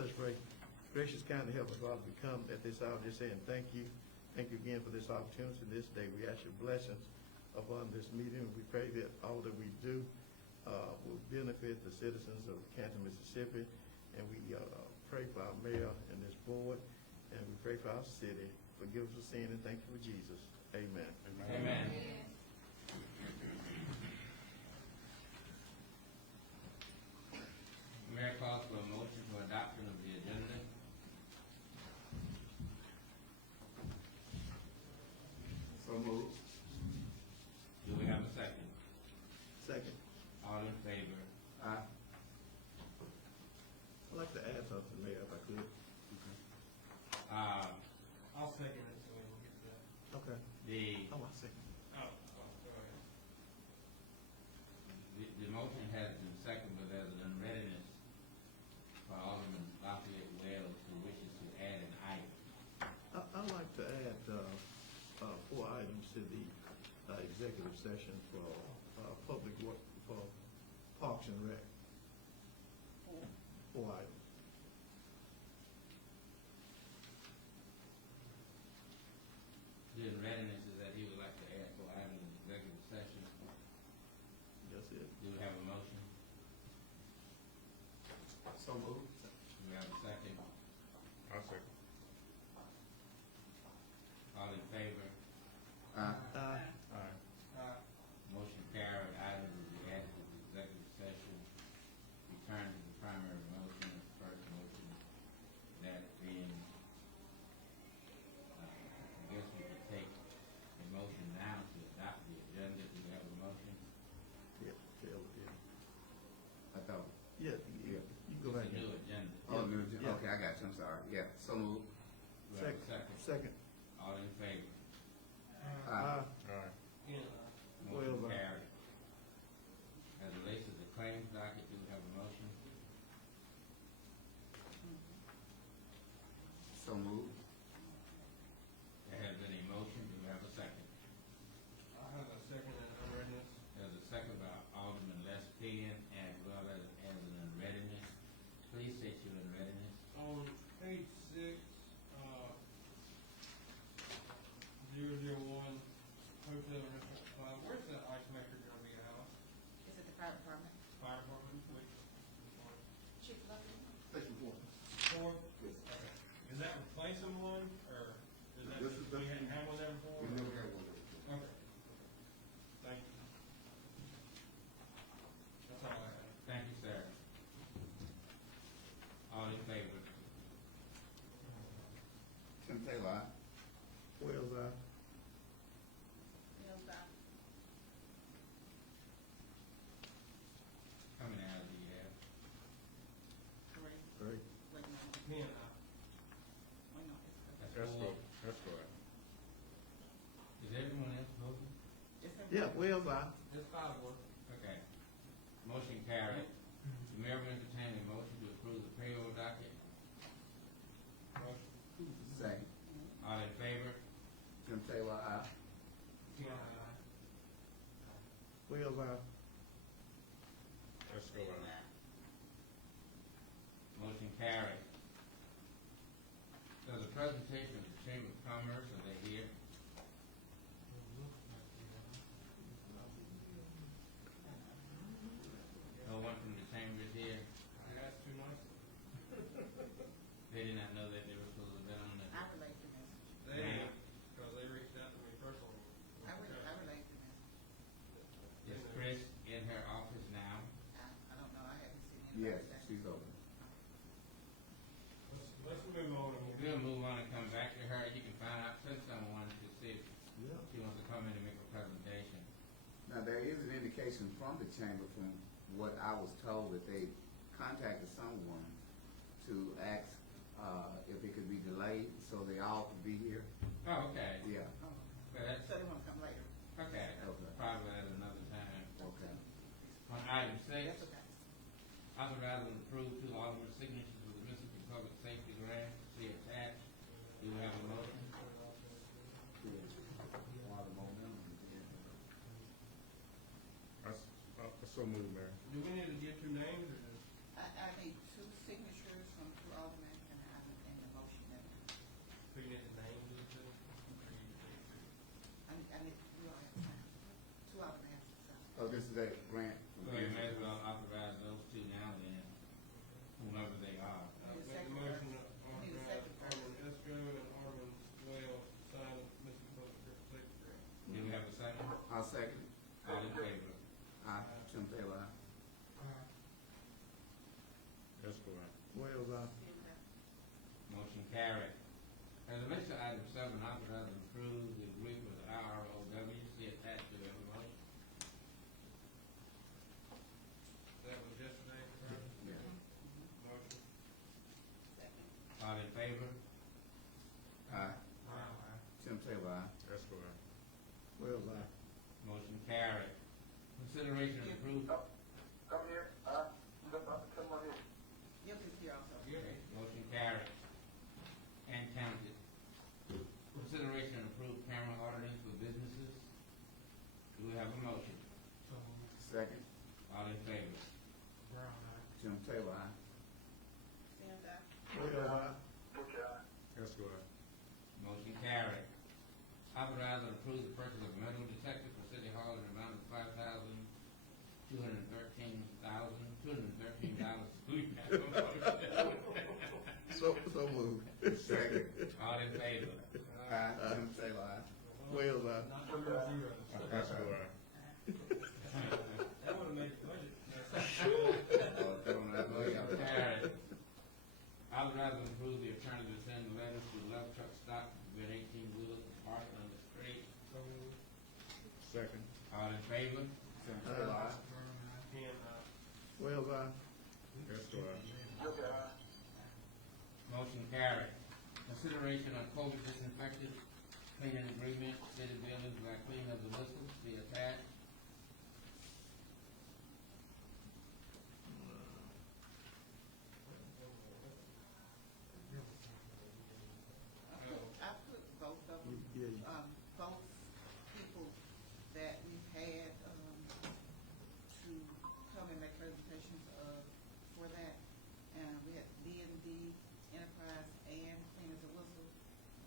Let us pray. Gracious, kind, and helpful Father, we come at this hour just saying thank you. Thank you again for this opportunity this day. We ask your blessings upon this meeting. We pray that all that we do will benefit the citizens of Canton, Mississippi. And we pray for our mayor and this board. And we pray for our city. Forgive us for sin and thank you for Jesus. Amen. Amen. Mayor calls for a motion for adoption of the agenda. So moved. Do we have a second? Second, All in favor? Aye. I'd like to add something, Mayor, if I could. I'll second it so we'll get to that. Okay. The Oh, I second. Oh, go ahead. The motion has been seconded, but there's an unreadiness for Alderman Lafayette Wells who wishes to add an item. I'd like to add 4 items to the executive session for public work, for Parks and Rec. 4 items. The unreadiness is that he would like to add 4 items in the executive session. That's it. Do we have a motion? So moved. Do we have a second? I'll second. All in favor? Aye. Aye. Motion carried. Items will be added to the executive session. Return to the primary motion. The first motion, that being, I guess we could take a motion now to adopt the agenda. Do we have a motion? Yeah, yeah. I thought. Yeah, Yeah. you go back It's a in. new agenda. Oh, Yeah. okay, I got you. I'm sorry. Yeah. So moved. Do we have a second? Second. All in favor? Aye. Again, Motion Well, carried. As it relates to the claims docket, do we have a motion? So moved. There has been a motion. Do we have a second? I have a second and unreadness. There's a second by Alderman Les Penn, as well as an unreadiness. Please state your unreadiness. On page 6, 001, hotel and restaurant club, where's that ice maker gonna be out? Is it the fire department? Fire department, which? Chief Lucky? Station 4. 4? Yes. Okay. Is that replacing one, or is that, This is we hadn't had one there before? We never had one. Okay. Thank you. That's all I have. Thank you, sir. All in favor? Tim Taylor, aye. Wells, aye. Mills, aye. How many ayes do you have? Correct. Great. Wait a minute. Me and Wait, no, it's That's four. That's correct. Is everyone else voting? just a- Yeah, Wells, aye. It's 5-1. Okay. Motion carried. The mayor will entertain a motion to approve the payroll docket. Motion. Second. All in favor? Tim Taylor, aye. Wells, aye. Let's go Motion carried. There's a presentation of the Chamber of Commerce. Are they here? No one from the chamber is here. That's too nice. They did not know that they were supposed to have been on the. I relate the message. They, because they reached out to me personally. I relate the message. Is Chris in her office now? I don't know, I haven't seen anybody. Yes, she's open. Let's move on. We'll move on and come back to her. You can find out, send someone to see if Yeah. she wants to come in and make a presentation. Now, there is an indication from the chamber, from what I was told, that they contacted someone to ask if it could be delayed so they all could be here. Oh, okay. Yeah. Oh, But that's, so they wanna come later. okay, Okay. probably at another time. Okay. On item That's 6, okay. authorize and approve 2 alderman signatures for the Mississippi Public Safety Grant, see attached. Do we have a motion? So moved, Mayor. Do we need to give 2 names or just? I need 2 signatures from 2 Alderman, and I'm in the motion that, So you need the names of the two? I need, we all have to sign. Two Alderman have to sign. Oh, this is a grant. So you may as well authorize those two now then, whomever they are. Need a Make second the motion first. to Need a authorize second first. Alderman Esco and Alderman Wells to sign Mr. Butler's second grant. Do we have a second? I'll second. All in favor? Aye. Tim Taylor, aye. Escobar. Wells, Motion carried. Resolution item 7, authorize and approve the agreement with IROW, see attached to every motion. That was yesterday, correct? Yeah. Motion. Second. All in favor? Aye. Tim Taylor, aye. Escobar. Wells, Motion carried. Consideration and approve. Come here, come on here. You can hear also. Okay, motion carried. And counted. Consideration and approve camera ordinance for businesses. Do we have a motion? So moved. Second. All in favor? Brown eye. Tim Taylor, aye. Stand up. Wells, Put your eye. Escobar. Motion carried. Authorize and approve the purchase of a metal detector for City Hall in the amount of $5,213. So moved. Second. All in favor? Aye. Tim Taylor, aye. Wells, Not 0-0. Escobar. That would've made the budget. Oh, tell them that money out. Carried. Authorize and approve the attorney to send letters to left truck stop with 18 wheelers to park on the street. So moved. Second. All in favor? Tim Taylor, aye. Brown eye. Ken, Wells, Escobar. Put your eye. Motion carried. Consideration of COVID disinfectant cleaning agreement, city buildings by clean of the whistles, see attached. I put both of them, Yeah. both people that we've had, to come and make presentations for that. And we had D&D Enterprise and Clean as a Whistle.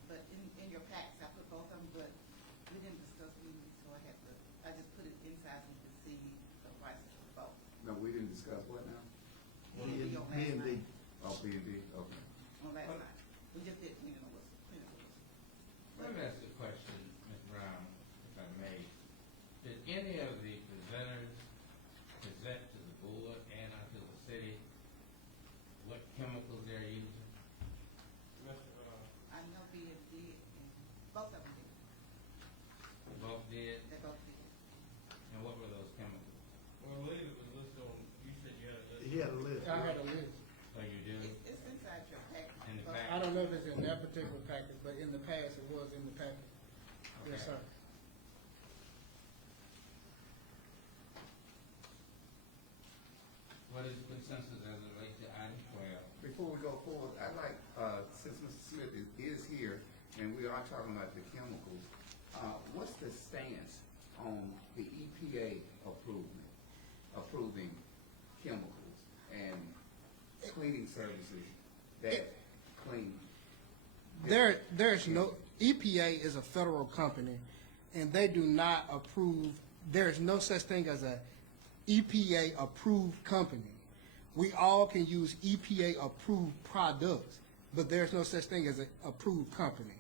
But in your packs, I put both of them, but we didn't discuss these, so I just put it inside so you could see the prices for both. No, we didn't discuss what now? D&D on last D&D. night. Oh, P and D, okay. On last night. We just did Clean as a Whistle, Clean as a Whistle. Let me ask you a question, Ms. Brown, if I may. Did any of the presenters present to the board and to the city what chemicals they're using? I know B&D, and both of them did. They both did? They both did. And what were those chemicals? well, I believe it was listed on, you said you had a list. He had a list. I had a list. So you do? It's inside your package. In the But- package? I don't know if it's in that particular package, but in the past, it was in the package. Yes, Okay. sir. What is the consensus as it relates to item 12? Before we go forward, I'd like, since Mr. Smith is here, and we are talking about the chemicals, what's the stance on the EPA approving chemicals and cleaning services that clean? There's no, EPA is a federal company, and they do not approve, there is no such thing as a EPA-approved company. We all can use EPA-approved products, but there's no such thing as an approved company.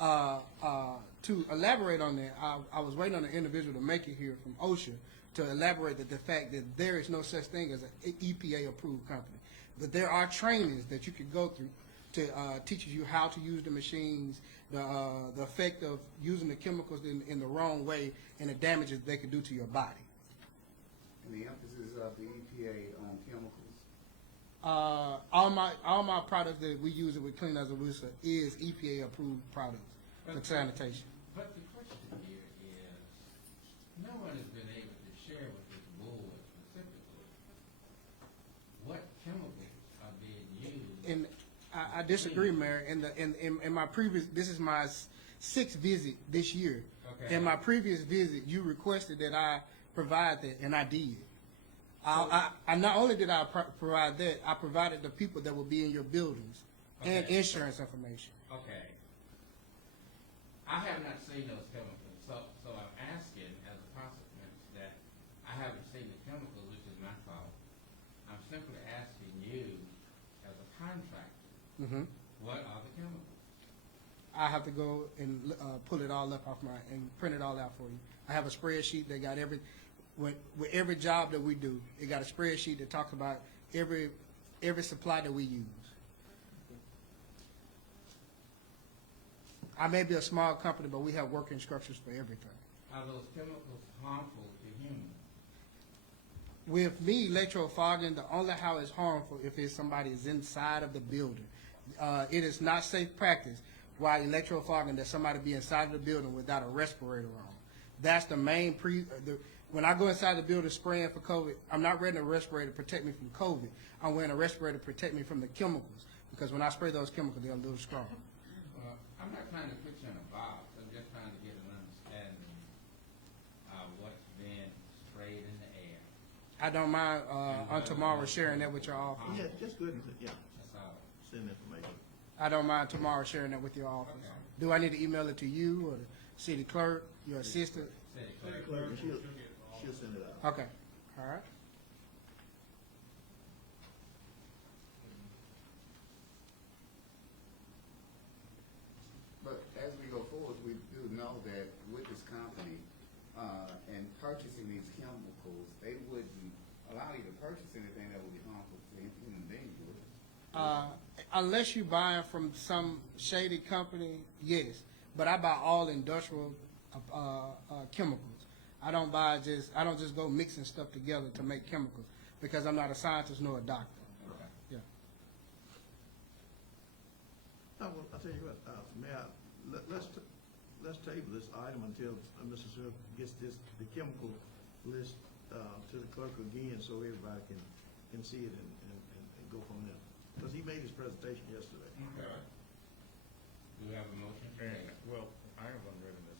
To elaborate on that, I was waiting on an individual to make it here from OSHA to elaborate the fact that there is no such thing as an EPA-approved company. But there are trainings that you could go through to teach you how to use the machines, the effect of using the chemicals in the wrong way, and the damages they could do to your body. And the emphasis of the EPA on chemicals? All my products that we use it with Clean as a Whistle is EPA approved products for sanitation. But the question here is, no one has been able to share with this board specifically what chemicals are being used. And I disagree, Mayor. In my previous, this is my sixth visit this year. Okay. In my previous visit, you requested that I provide that, and I did. I not only did I provide that, I provided the people that will be in your buildings and Okay. insurance information. Okay. I have not seen those chemicals, so I'm asking as a consequence that I haven't seen the chemicals, which is my fault. I'm simply asking you, as a contractor, Hmm. what are the chemicals? I have to go and pull it all up off and print it all out for you. I have a spreadsheet that got with every job that we do. It got a spreadsheet that talks about every supply that we use. I may be a small company, but we have work instructions for everything. Are those chemicals harmful to humans? With me, electrofogging, the only how it's harmful if it's somebody is inside of the building. It is not safe practice while electrofogging that somebody be inside of the building without a respirator on. That's the main when I go inside the building spraying for COVID, I'm not wearing a respirator to protect me from COVID. I'm wearing a respirator to protect me from the chemicals, because when I spray those chemicals, they're a little strong. Well, I'm not trying to put you in a box. I'm just trying to get an understanding of what's being sprayed in the air. I don't mind on tomorrow sharing that with your office. Yeah, just go ahead and, yeah, That's all. send information. I don't mind tomorrow sharing that with your office. Okay. Do I need to email it to you or the city clerk, your assistant? City City clerk. clerk, She'll- she'll get it all. She'll send it out. Okay, all right. But as we go forward, we do know that with this company, and purchasing these chemicals, they wouldn't allow you to purchase anything that would be harmful to human beings, would it? Unless you buying from some shady company, yes. But I buy all industrial chemicals. I don't just go mixing stuff together to make chemicals because I'm not a scientist nor a doctor. Okay. Yeah. Well, I'll tell you what, Mayor, let's table this item until Mr. Smith gets the chemical list to the clerk again, so everybody can see it and go from there. Because he made his presentation yesterday. Okay. Do we have a motion? And, well, I have unreadiness.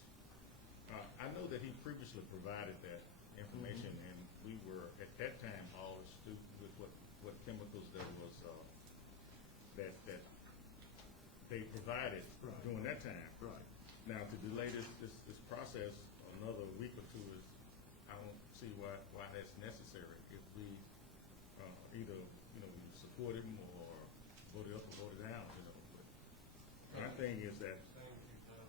I know that he previously provided that information, and we were, at that time, all astute with what chemicals there was, that they provided Right. during that time. Right. Now, to delay this process another week or two is, I don't see why that's necessary. If we, either, we support him or vote it up or vote it down, But my thing is that, Same as you've done.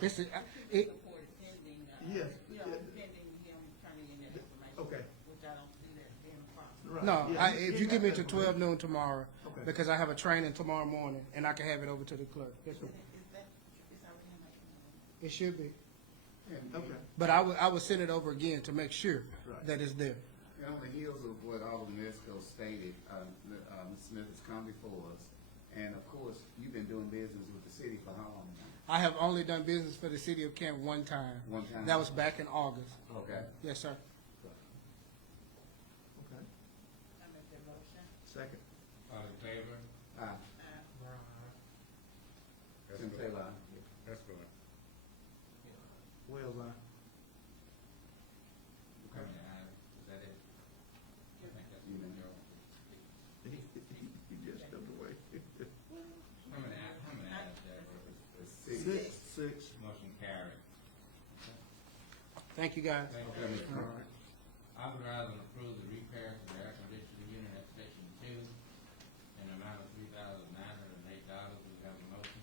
This is, Support pending, Yes. pending him turning in that information. Okay. Which I don't see that being a problem. Right. no, Yeah, if you give me to 12 noon tomorrow, Okay. because I have a training tomorrow morning, and I can have it over to the clerk. Yes, sir. Is that, is already in my It should be. Okay. But I would send it over again to make sure Right. that it's there. And on the heels of what Alderman Esco stated, Ms. Smith has come before us, and of course, you've been doing business with the city for how long now? I have only done business for the city of Canton one time. One time? That was back in August. Okay. Yes, sir. Okay. I make that motion. Second. All in favor? that's Tim good. Taylor, That's good. Wells, How many ayes? Is that it? I think that's You the know. majority. he just stepped away. How many ayes, Deborah? it's six. Six. Motion carried. Thank you, guys. Thank Okay, you. Mr. All right. Authorize and approve the repairs to the air conditioning unit at Station 2 in the amount of $3,908. Do we have a motion?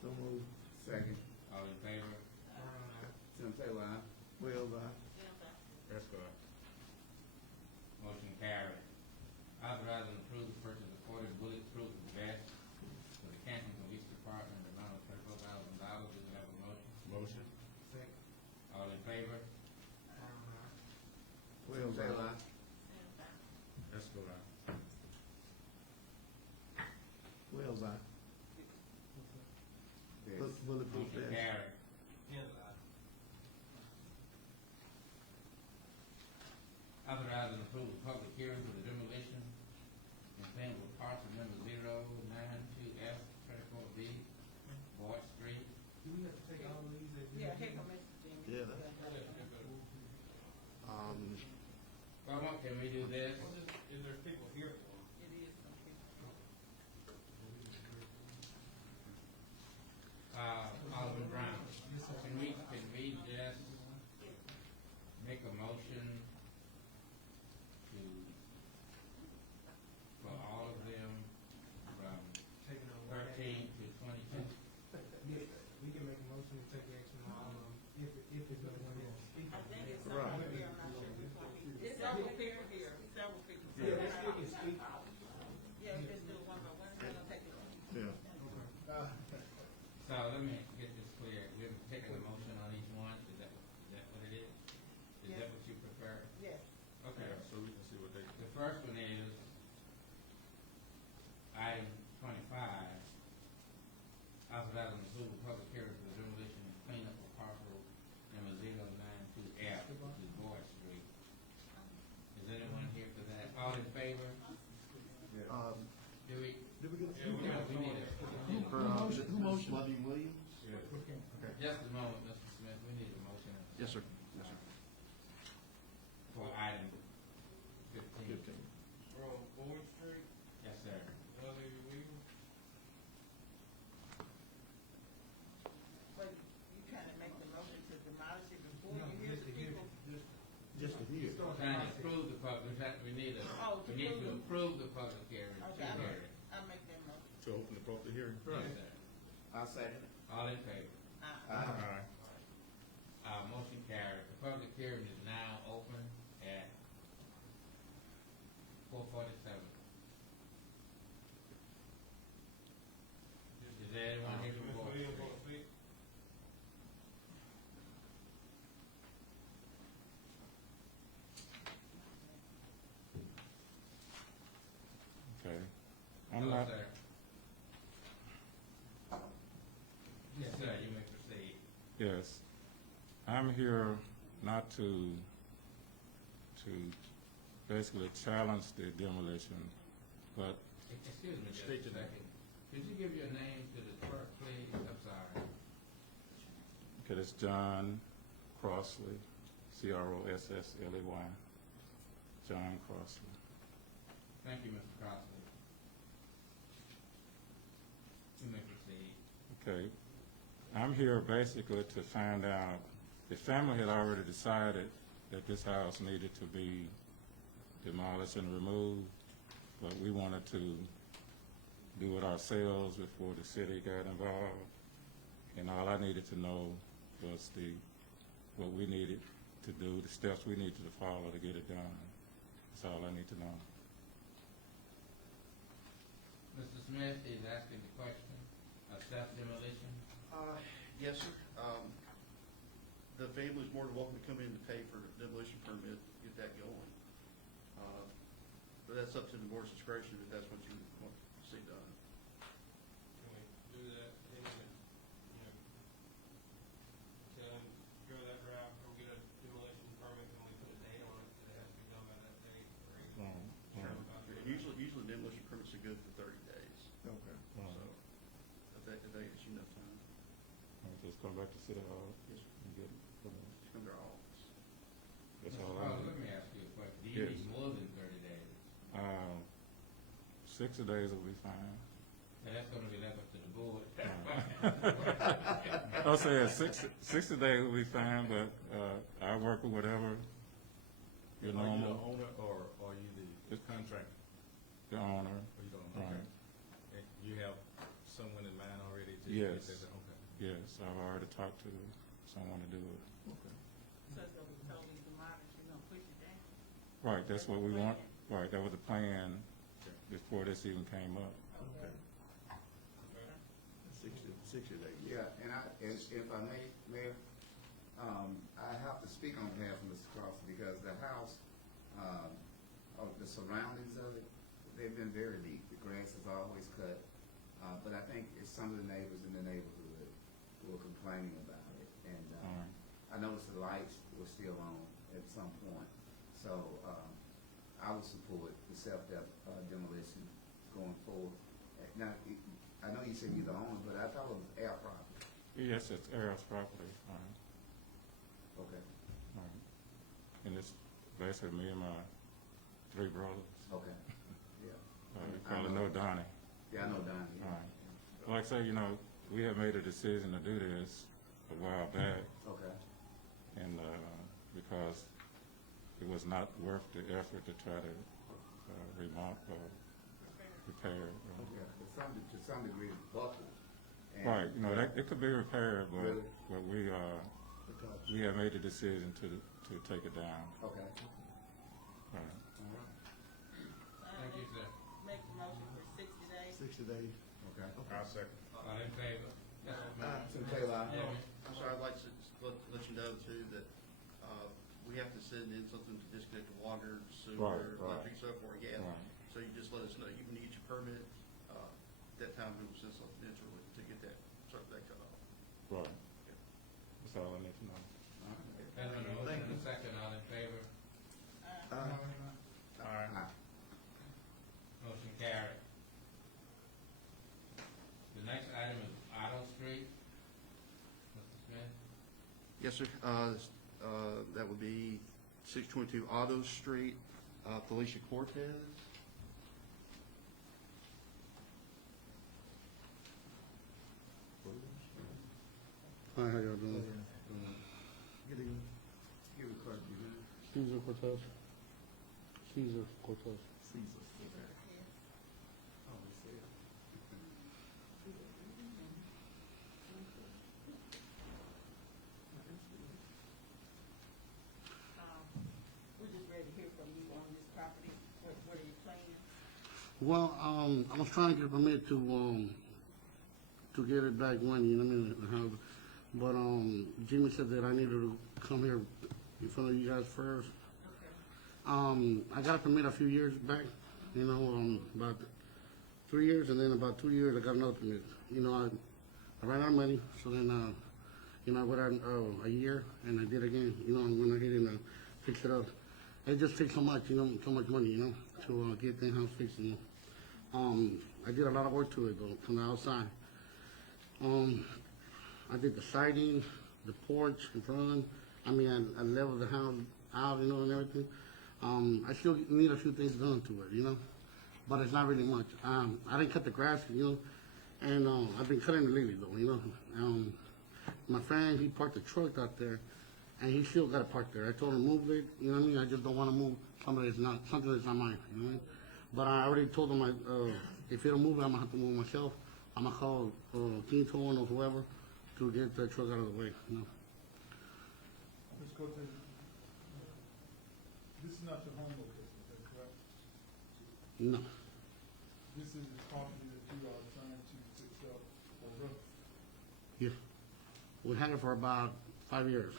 So moved. Second. All in favor? Tim Taylor, Wells, That's good. Motion carried. Authorize and approve the purchase of 40 bulletproof vests for the Canton Police Department in the amount of $34,000. Do we have a motion? Motion. All in favor? Tim Wells, Taylor, That's good. Wells, yes. Bulletproof Motion vest. carried. Authorize and approve the public hearing for the demolition and payment for parcel number 092F, Critical B, Boyd Street. Yeah, here come Mr. Jimmy. Yeah, that- Well, can we do this. Is there people here for them? It is some people. Alderman Brown, can we just make a motion to, for all of them from Taking on 13 to 22? Yes, we can make a motion to take action on, if it's no one else speaking. I think it's Right. somewhere here, I'm not sure which one. It's several people here, several people. Yeah, let's still can speak. Yeah, we just do it one by one, we're gonna take it. Yeah. So let me get this clear. We're taking a motion on each one. Is that what it is? Is that what you prefer? Yes. Okay. Yeah, so we can see what they. The first one is item 25. Authorizing the approval of public hearing for the demolition and cleanup of parcel number 092F, which is Boyd Street. Is anyone here for that? All in favor? Do we? Did we get a? Yeah, we need a. Who motioned? Buddy Williams? Just a moment, Mr. Smith. We need a motion. Yes, sir. Yes, sir. For item 15. 15. From Boyd Street, Yes, sir. Willie Weaver. But you kinda make the motion to demolish it before No, you hear just the to hear, people. Just to hear. We're trying to approve the public, we need Oh, we need to approve the public hearing. to Okay, hear it. I'll make that motion. To open the public hearing? Yes, sir. I'll second it. All in favor? Aye. Motion carried. The public hearing is now open at 4:47. Is there anyone here from Ms. Boyd Williams Street? want to speak? Okay. Hello, I'm not, sir. Yes, sir, you may proceed. yes. I'm here not to basically challenge the demolition, but Excuse me just a State your name. second. Could you give your name to the clerk, please? I'm sorry. okay, it's John Crossley, Crossley, John Crossley. Thank you, Mr. Crossley. You may proceed. Okay. I'm here basically to find out, the family had already decided that this house needed to be demolished and removed, but we wanted to do it ourselves before the city got involved. And all I needed to know was what we needed to do, the steps we needed to follow to get it done. That's all I need to know. Mr. Smith is asking the question of self-demolition. Yes, sir. The family's more than welcome to come in to pay for demolition permit, get that going. But that's up to the board's discretion if that's what you want to see done. Can we do that, and, tell him, go that route, or get a demolition permit, and we put a date on it, that it has to be done by that date, or anything? Usually demolition permits are good for 30 days. Okay. So if they gives you enough time, Just come back to City Hall yes, sir. and get it. Just come to our office. That's Mr. all I Crossley, need. let me ask you a question. Do you Yes. need more than 30 days? 60 days will be fine. Now, that's gonna be left up to the board. I'll say 60 days will be fine, but I work with whatever your Are you the normal, owner or are you the contractor? the owner. Or you don't, okay. Right. And you have someone in mind already to? Yes. Okay. Yes, I've already talked to someone to do it. Okay. So it's gonna be totally demolished, you're gonna push it down? Right, that's what we want. Right, that was the plan before this even came up. Okay. 60 days. Yeah, and if I may, Mayor, I have to speak on behalf of Mr. Crossley because the house, or the surroundings of it, they've been very neat. The grass is always cut, but I think it's some of the neighbors in the neighborhood who are complaining about it. And Alright. I noticed the lights were still on at some point, so I would support the self-demolition going forward. Now, I know you said you're the owner, but I thought it was air property. Yes, it's Eric's property. Right. Okay. Right. And it's basically me and my three brothers. Okay, yeah. You probably know Donnie. Yeah, I know Donnie. All right. Like I say, we have made a decision to do this a while back, Okay, and because it was not worth the effort to try to remount or repair. yeah, to some degree it's buckled. And- Right, it could be repaired, Really? but we have made the decision to take it down. Okay, Right. all right, Thank you, sir. Make the motion for 60 days. 60 days. okay. I'll second. All in favor? So Taylor, Yeah. I'm sorry, I'd like to let you know too that, we have to send in something to disconnect the water, sewer, Right. electric, so forth, gas. Right. So you just let us know, even you get your permit, that time we will send something in to get that cut off. Right. That's all I need to know. And a motion and a second, all in favor? All right. Aye. Motion carried. The next item is Otto Street. Mr. Smith? Yes, sir. That would be 622 Otto Street, Felicia Cortez. Hi, how y'all doing? Good evening. Give it clerk, you know. Caesar Cortez. Caesar Cortez. Oh, we see it. We're just ready to hear from you on this property. What are your plans? Well, I was trying to get a permit to get it back one, you know what I mean, the house. But, Jimmy said that I needed to come here in front of you guys first. I got a permit a few years back, about 3 years, and then about 2 years, I got another permit. I ran out of money, so then, I went out, a year, and I did again, I went ahead and, fixed it up. It just takes so much, so much money, to, get the house fixed, I did a lot of work to it, though, from the outside. I did the siding, the porch in front, I leveled the house out, and everything. I still need a few things done to it, but it's not really much. I didn't cut the grass, and I've been cutting it lately, though, my friend, he parked the truck out there, and he still got to park there. I told him to move it, I just don't want to move something that's not mine, But I already told him, if he don't move it, I'm going to have to move it myself. I'm going to call Canton or whoever to get the truck out of the way, Ms. Cortez, this is not your home location, is that correct? No. This is the property that you are trying to fix up or rent? Yeah. We had it for about 5 years.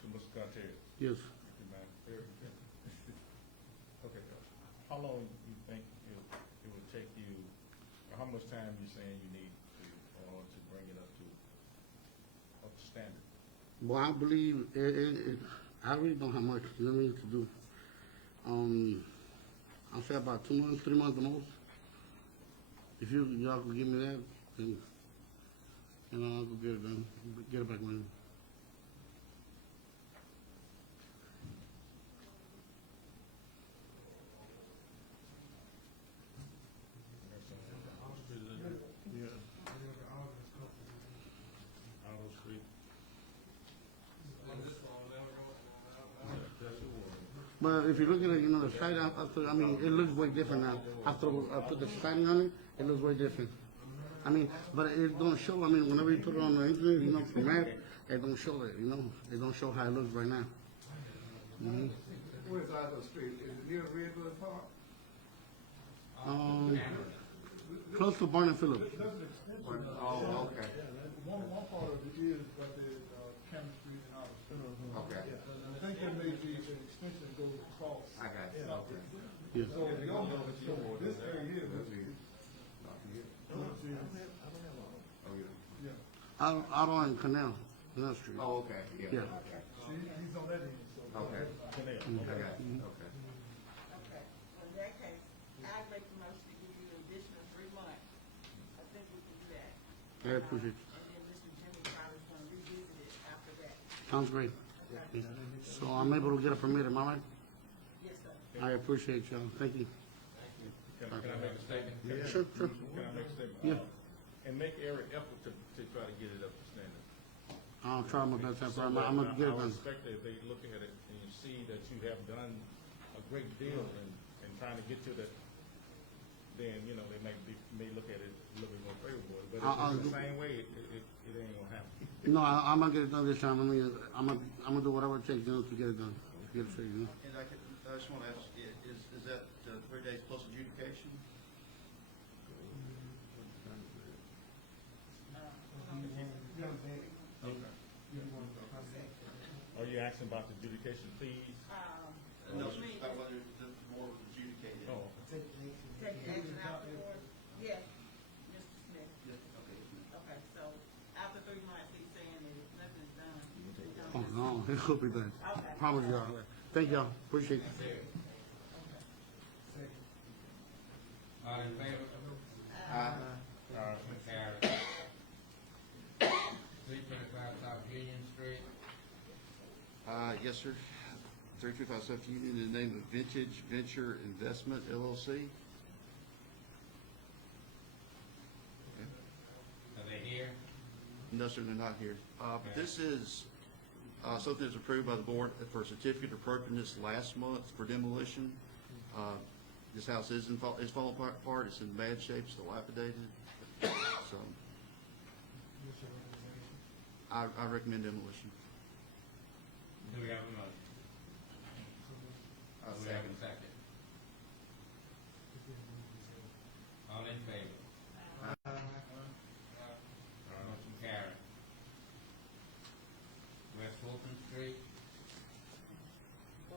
So, Mr. Cortez, Yes. you mind? Okay, how long you think it would take you, or how much time you saying you need to bring it up to standard? Well, I believe I really don't have much, to do. I'll say about 2 months, 3 months the most. If y'all could give me that, then, I'll go get it done, get it back running. Yeah. Otto Street? On this one, they'll go, That's the one. But if you look at it, the siding after, it looks way different now. After I put the siding on it, it looks way different. But it don't show, whenever you put it on the internet, for map, it don't show that, It don't show how it looks right now. Where's Otto Street? Is it near Redwood Park? Close to Barnum Phillips. That's an extension. Oh, okay, One part of it is right there, Canton Street and Otto Street. okay. I think there may be an extension that goes across. I got you, okay. Yes. So, this area here, That's this it. is, Oh, yeah. yeah. Out on Canal Street. Oh, okay, yeah. Yeah. Okay. See, he's on that end, so. Okay. Canal, I okay. got you, okay. Okay. I appreciate you. And then Mr. Jimmy probably is gonna revisit it after that. Sounds great. So I'm able to get a permit, am I right? Yes, sir. I appreciate y'all. Thank you. Can I make a statement? Sure, sure. Can I make a statement? Yeah. And make every effort to try to get it up to standard. I'll try my best. So I'm gonna get it I done. would expect that if they look at it and you see that you have done a great deal in trying to get to that, then, you know, they may look at it a little bit more favorable. But if I'll it's the do- same way, it ain't gonna happen. No, I'm gonna get it done this time. I mean, I'm gonna do whatever it takes, you know, to get it done. To get it straight, you know. And I just wanna ask, is that 3 days plus adjudication? Are you asking about the adjudication fees? No, sir, about whether the board was adjudicated. Oh, Take action afterward? Yes, Mr. Smith. Yes, okay, yes, ma'am. Okay, so after 3 months, he's saying that if nothing's done. Oh, no, it will be done. Okay. Promise y'all. Thank y'all. Appreciate it. All in favor? Carried. 325 South Union Street. Yes, sir. 325 South Union in the name of Vintage Venture Investment LLC. Are they here? No, sir, they're not here. But this is something that was approved by the board for a certificate of appropriateness last month for demolition. This house is falling apart. It's in bad shape. It's dilapidated. So I recommend demolition. Do we have a motion? Do we have a second? All in favor? Motion carried. West Fulton Street. Oh,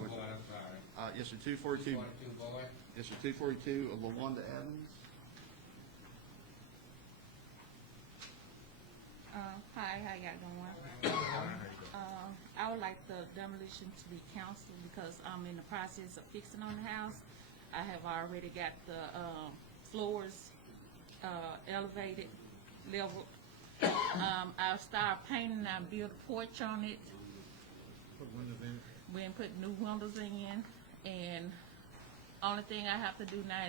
Boyd, I'm sorry. Yes, sir, 242. 42 Boyd. Yes, sir, 242 of LaWanda Evans. Hi, how y'all doing? I would like the demolition to be canceled because I'm in the process of fixing on the house. I have already got the, floors, elevated, leveled. I've started painting, I built a porch on it. Put windows in. Been putting new windows in, and only thing I have to do now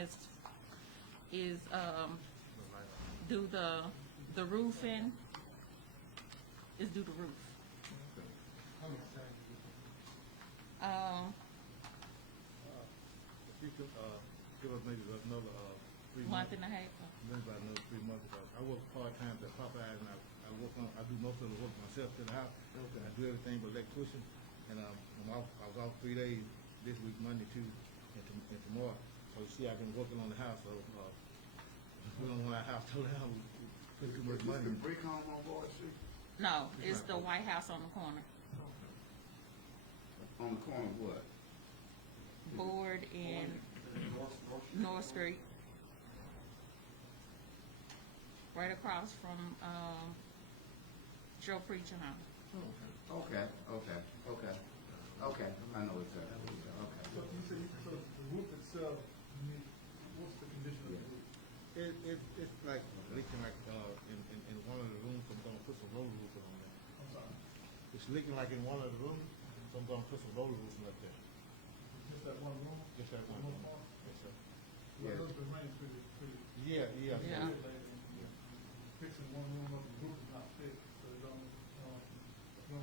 is do the roofing. Is do the roof. If you could, give us maybe another, 3 Month months. and a half. Maybe about another 3 months ago. I work part-time at Popeyes, and I do most of the work myself in the house. I do everything but electrician, and, I was off 3 days this week, Monday, Tuesday, and tomorrow. So you see, I've been working on the house, so, we don't want our house totally down, we put too much money. The brick home on Boyd Street? No, it's the White House on the corner. On the corner of what? Board in North Street. Right across from, Joe Preacher House. Okay. I know exactly. Okay. So you say, so the roof itself, what's the condition of the roof? It's like leaking like, in one of the rooms, I'm gonna put some roller roofing on there. I'm sorry, It's leaking like in one of the rooms, so I'm gonna put some roller roofing up there. just that one room? Just that one room. part? Yes, sir. Well, those been running pretty. Yeah. Yeah. Fixing one room up, the roof is not fixed, so it don't, good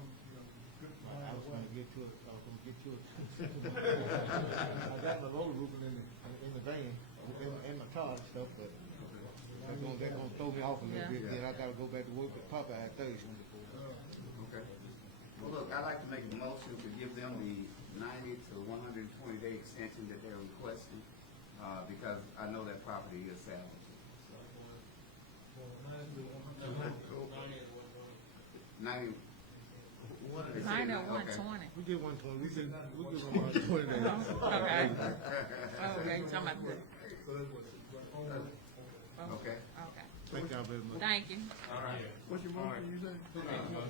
I plan was of gonna way. get to it, I got my roller roofing in the van, in my car and stuff, but they're gonna throw me off a little Yeah. bit, then I gotta go back to work at Popeye Thursday. Okay. Well, look, I'd like to make a motion to give them the 90 to 120 day extension that they're requesting, because I know that property is salvageable. Well, 90, what did they say? 9 or Okay. 120. We get 120, we give them 120 days. Okay. Okay, you talking about the, So that's what, Okay. okay. Thank y'all very much. Thank you. All right. What's your motion, you say? I, I'm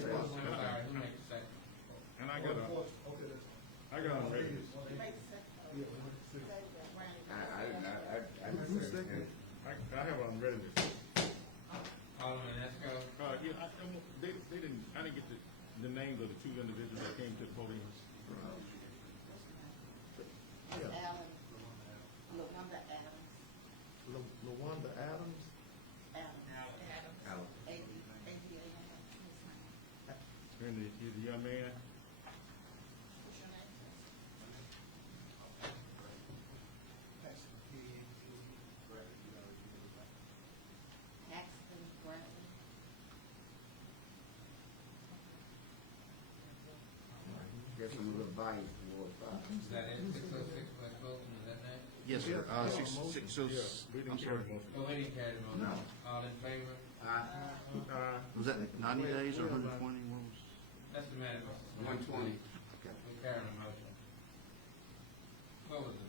sorry, who makes the second? And I got on ready. I have on readiness. I have on readiness. Wanda Adams. Adams. ADA. And the young man, What's your name? Paxton Bradley. Get some little bites towards, Is that it, 606 West Fulton, is that that? Yes, sir. we I'm didn't sorry. carry the motion. Oh, we didn't carry the motion. No. All in favor? Was that 90 days or 120? What was? That's the matter. 120. Okay. We carry the motion. What was the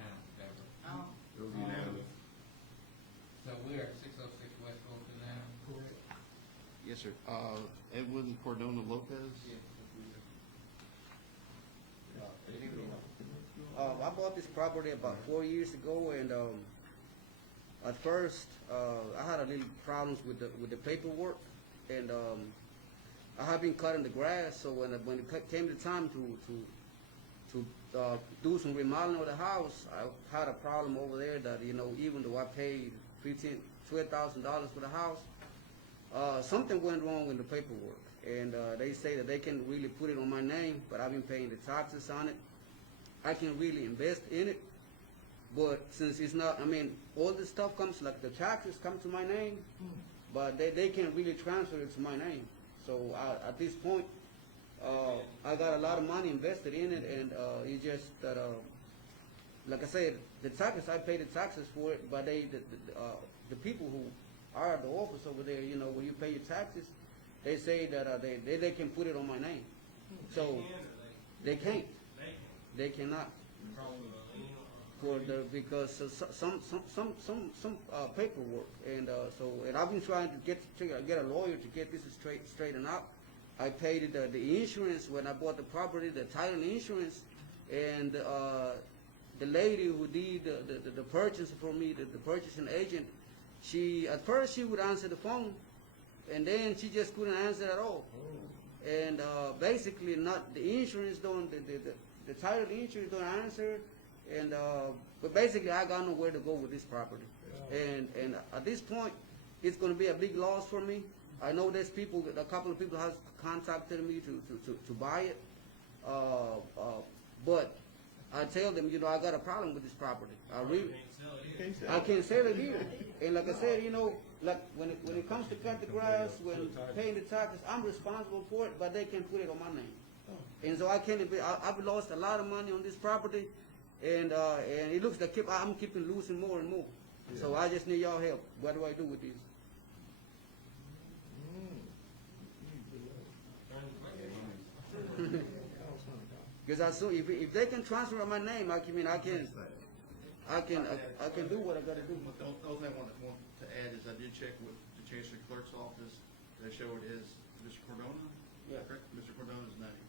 count, Deborah? It was unanimous. So we're at 606 West Fulton now? Correct. Yes, sir. Edwin Cordona Lopez? I bought this property about 4 years ago, and at first I had a little problems with the paperwork, and I have been cutting the grass. So when it came the time to do some remodeling of the house, I had a problem over there that even though I paid $12,000 for the house, something went wrong in the paperwork, and they say that they can really put it on my name, but I've been paying the taxes on it. I can really invest in it, but since it's not, all this stuff comes, like the taxes come to my name, but they can't really transfer it to my name. So at this point, I got a lot of money invested in it, and it's just that, like I said, the taxes, I pay the taxes for it, but the people who are at the office over there, when you pay your taxes, they say that they can put it on my name. So they can't. They cannot, because some paperwork, and I've been trying to get a lawyer to get this straightened out. I paid the insurance when I bought the property, the title insurance, and the lady who did the purchase for me, the purchasing agent, at first she would answer the phone, and then she just couldn't answer at all. And basically, not the insurance don't. The title insurance don't answer, and but basically I got nowhere to go with this property, and at this point it's going to be a big loss for me. I know there's a couple of people have contacted me to buy it, but I tell them, I got a problem with this property. I can't sell it here, and like I said, like when it comes to cut the grass, when paying the taxes, I'm responsible for it, but they can put it on my name. And so I've lost a lot of money on this property, and it looks like I'm keeping losing more and more. So I just need y'all help. What do I do with this? Because if they can transfer my name, I can do what I got to do. The only thing I want to add is I did check with the Chancery Clerk's office. They show it as Mr. Cordona. Yeah. Correct? Mr. Cordona's name.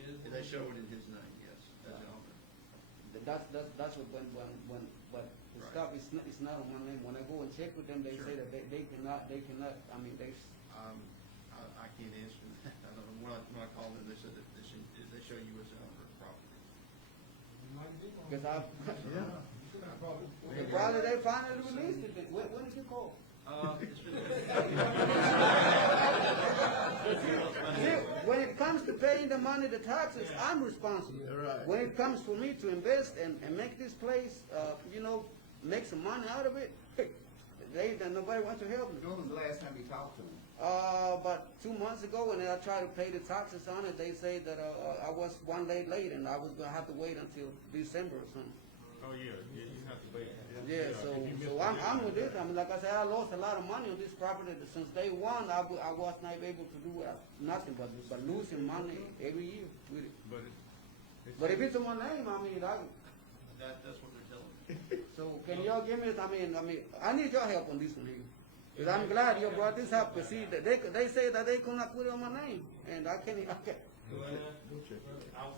They show it in his name, yes, as the owner. That's what when but the stuff is not on my name. When I go and check with them, they say that they cannot. I can't answer that. I don't know. When I called them, they said that they show you as the owner of the property. Because probably they finally released it. When did you call? When it comes to paying the money, the taxes, I'm responsible. Right. When it comes for me to invest and make this place, make some money out of it, nobody wants to help me. When was the last time you talked to them? About 2 months ago, when I tried to pay the taxes on it, they say that I was one day late and I was going to have to wait until December or something. Oh, yeah, you have to wait. Yeah, so I'm with this. Like I said, I lost a lot of money on this property since day one. I was not able to do nothing but losing money every year with it. But if it's in my name, That's what they're telling me. so can y'all give me? I need your help on this one here. Because I'm glad you brought this up. Because see, they say that they could not put it on my name, and I can't. I was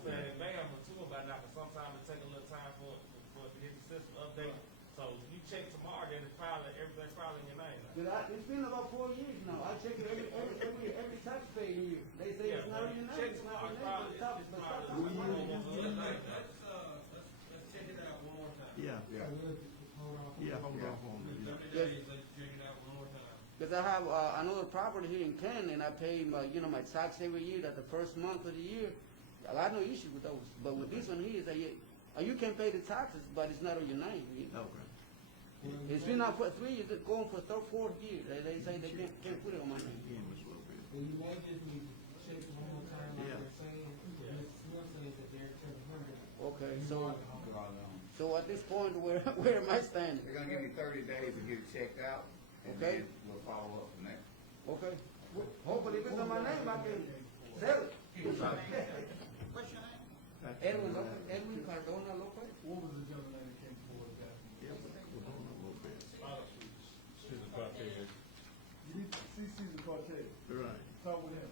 saying in May, I'm too about that, but sometimes it takes a little time for it to get the system updated. So you check tomorrow, then everything's probably in your name. But it's been about 4 years now. I check it every taxpayer year. They say it's not in your name. It's not in your name. But stop. Let's check it out one more time. Yeah. I would propose hold off. Yeah, hold off on it. How many Yes. days, let's check it out one more time. Because I have another property here in Canton, and I pay my, my tax every year. That the first month of the year, I got no issue with those. But with this one here, is that you can pay the taxes, but it's not on your name. Okay. It's been out for 3 years, it's going for fourth year. They say they can't put it on my name. Again, Mr. Lopez. And you may just need to check one more time, like Yeah. they're saying, Ms. Smith says that they're telling her that. Okay, you so are the owner. so at this point, where am I standing? They're gonna give you 30 days to get it checked out, and Okay. then we'll follow up from there. Okay. Hopefully, if it's on my name, I can sell it. What's your name? Edwin Cardona Lopez. What was the gentleman that came forward that? Yeah, we're going a little bit. She's about to, You need to see Caesar Cortez, Right. talk with him.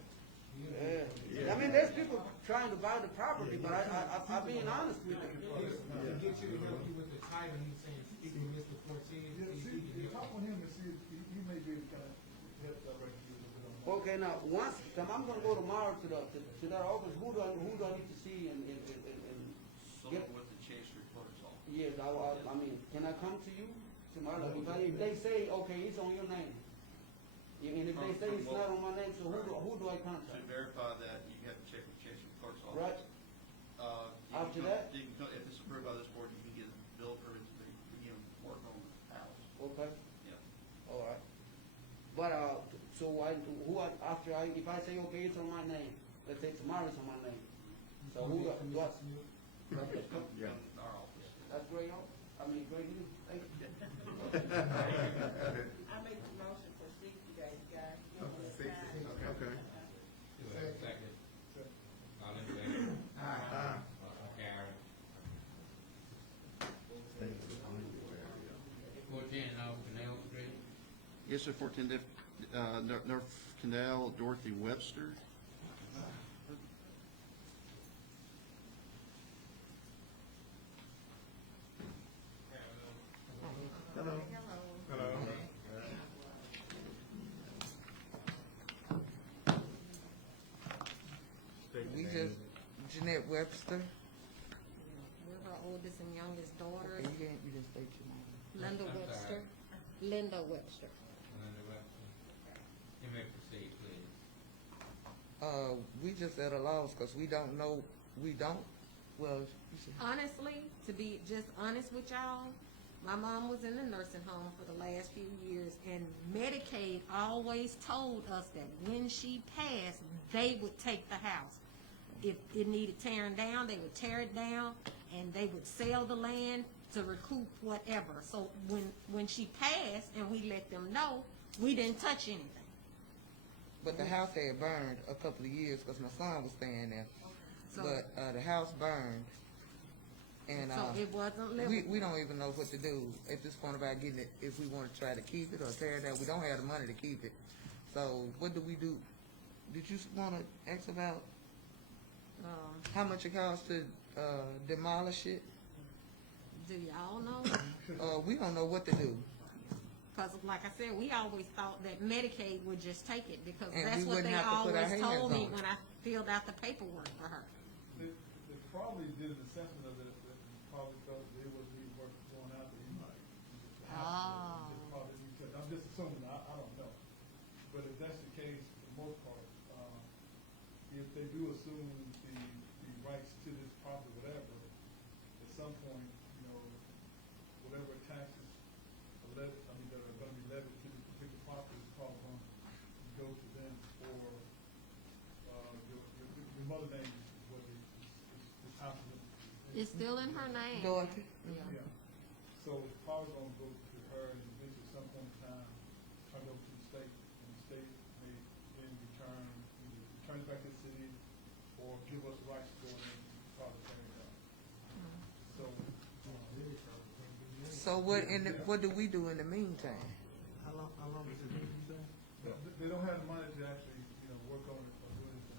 Yeah. I mean, there's people trying to buy the property, but I'm being honest with you. To get you to help you with the title, he's saying, speak with Mr. Cortez, Yeah, see if see, he can talk help. with him and see if he may be able to kind of help direct you a little bit on that. Okay, now once I'm gonna go tomorrow to that office. Who do I need to see and get? with the Chancery Clerk's office. Yes, I mean, can I come to you tomorrow? If they say okay, it's on your name, and if they say it's not on my name, so who do I contact? verify that, you have to check with Chancery Clerk's Right. After that? If it's approved by this board, you can get a bill permit to begin work on the house. Okay. Yeah. All right. But so if I say okay, it's on my name. Let's say tomorrow it's on my name. So who do I? Yeah. Our office. That's great. I mean, great news. Thank you. I make the motion for 60 days, guys. Give us time. Okay. Do we have a second? All in favor? Motion carried. 14 North Canal Street. Yes, sir, 14 North Canal, Dorothy Webster. Hello. We just, Jeanette Webster. We're her oldest and youngest daughters. Okay, you didn't state your name. Linda I'm Webster. sorry. Linda Webster. Linda Webster. You may proceed, please. We just at a loss because we don't know, well, you should. Honestly, to be just honest with y'all, my mom was in a nursing home for the last few years, and Medicaid always told us that when she passed, they would take the house. If it needed tearing down, they would tear it down, and they would sell the land to recoup whatever. So when she passed and we let them know, we didn't touch anything. But the house had burned a couple of years because my son was staying there. So- But the house burned, and So it wasn't livable. we don't even know what to do at this point about getting it, if we want to try to keep it or tear it down. We don't have the money to keep it. So what do we do? Did you want to ask about how much it costs to demolish it? Do y'all know? We don't know what to do. Because like I said, we always thought that Medicaid would just take it, because And that's we what wouldn't they have to put our always hands told me on it. when I filled out the paperwork for her. They probably did an assessment of it, that probably thought there was any work going out there, you might. Oh. I'm just assuming, I don't know. But if that's the case, for the most part, if they do assume the rights to this property, whatever, at some point, whatever taxes that are gonna be levied to this particular property is probably gonna go to them, or, your mother's name is what is house is. It's still in her name. Dorothy? Yeah. Yeah. So it's probably gonna go to her, and eventually at some point in time, turn it over to the state, and the state may then return it back to the city, or give us the rights to go in and probably tear it down. So, So what do we do in the meantime? How long is it been, you say? they don't have the money to actually, work on it or do anything.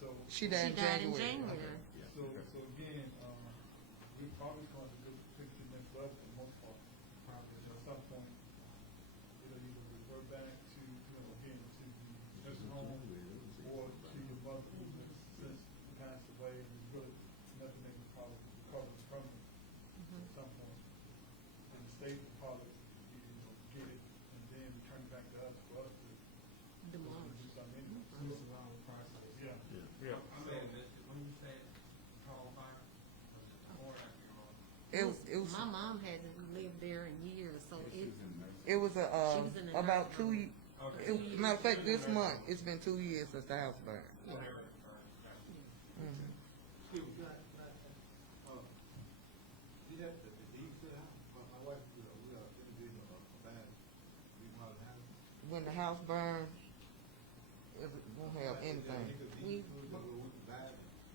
So, She She died in died in January. January. so again, we probably going to take the next level for the most part. Probably at some point, it'll either revert back to, again, to the nursing home, or to your mother who has since passed away, and there's really nothing they can probably recover from it at some point. My mom hasn't lived there in years, so It was She was in the about nursing matter of fact, this month, it's been 2 years since the house burned. Mhm. Excuse me, you have the deed to the house? My wife, we are individual, bad, remodel house. When the house burned, it won't have anything.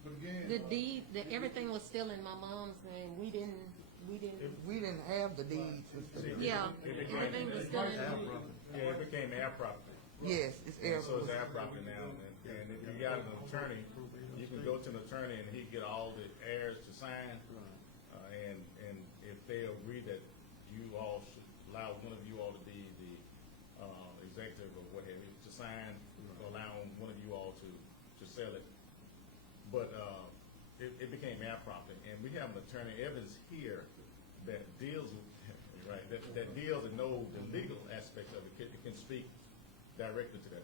But again. the deed, everything was still in my mom's name. We didn't, We didn't have the deeds and stuff. yeah, It became- everything was still in. Yeah, it became our property. Yes, it's And air. so it's our property now, and if you got an attorney, you can go to an attorney and he get all the heirs to sign. And if they agree that you all should allow one of you all to be the, executive or whatever, to sign, allowing one of you all to sell it. But, it became our property, and we have an attorney, Evans, here, that deals with, right, that deals and knows the legal aspect of it, can speak directly to that.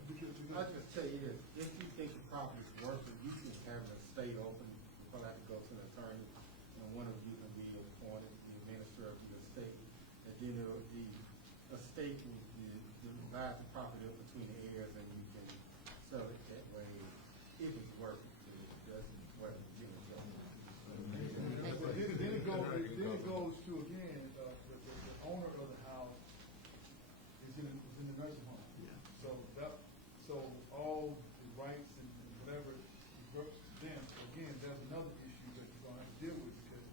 I just tell you this, if you think the property's worth it, you can have an estate open, you probably have to go to an attorney, and one of you can be appointed, the administrator of the estate, and then the estate will divide the property up between the heirs, and you can sell it that way, if it's worth it, if it doesn't, well, you know. But then it goes to, again, the owner of the house is in the nursing home. Yeah. So all the rights and whatever works to them, so again, there's another issue that you're gonna have to deal with, because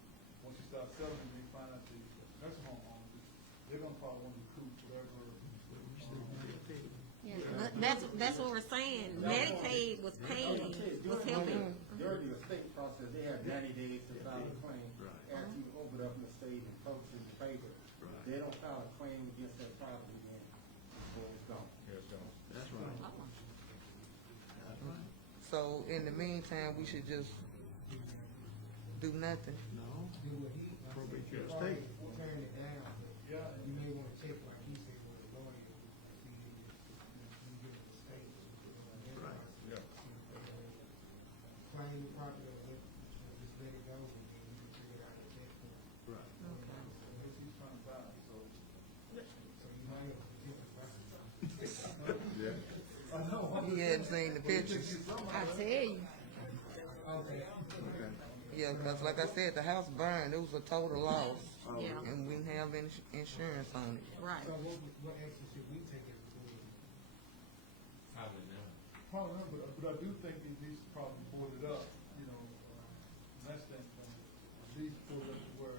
once you start selling and they find out the nursing home owners, they're gonna probably want to recoup whatever. Yeah, that's what we're saying. Medicaid was paying, was helping. During the estate process, they have 90 days to file a claim. Right. After you open up an estate and post it in the paper, Right. they don't file a claim against that property then, before it's gone. Yes, John. That's right. That's right. So in the meantime, we should just do nothing. No, Do what he. probate your estate. Tearing it down. Yeah. You may want to check, like he said, with a lawyer, see if you get an estate. Right. Yeah. Claim the property, or just let it go, and then you can figure it out at that point. Right. He's trying to buy, so. So you might have to get the property. I know. He hadn't seen the pictures. I tell you. Okay. Okay. Yeah, because like I said, the house burned, it was a total loss. Yeah. And we didn't have insurance on it. Right. So what action should we take as a board? Probably not. Probably not, but I do think it needs to probably board it up, you know, less than, at least board it up to where.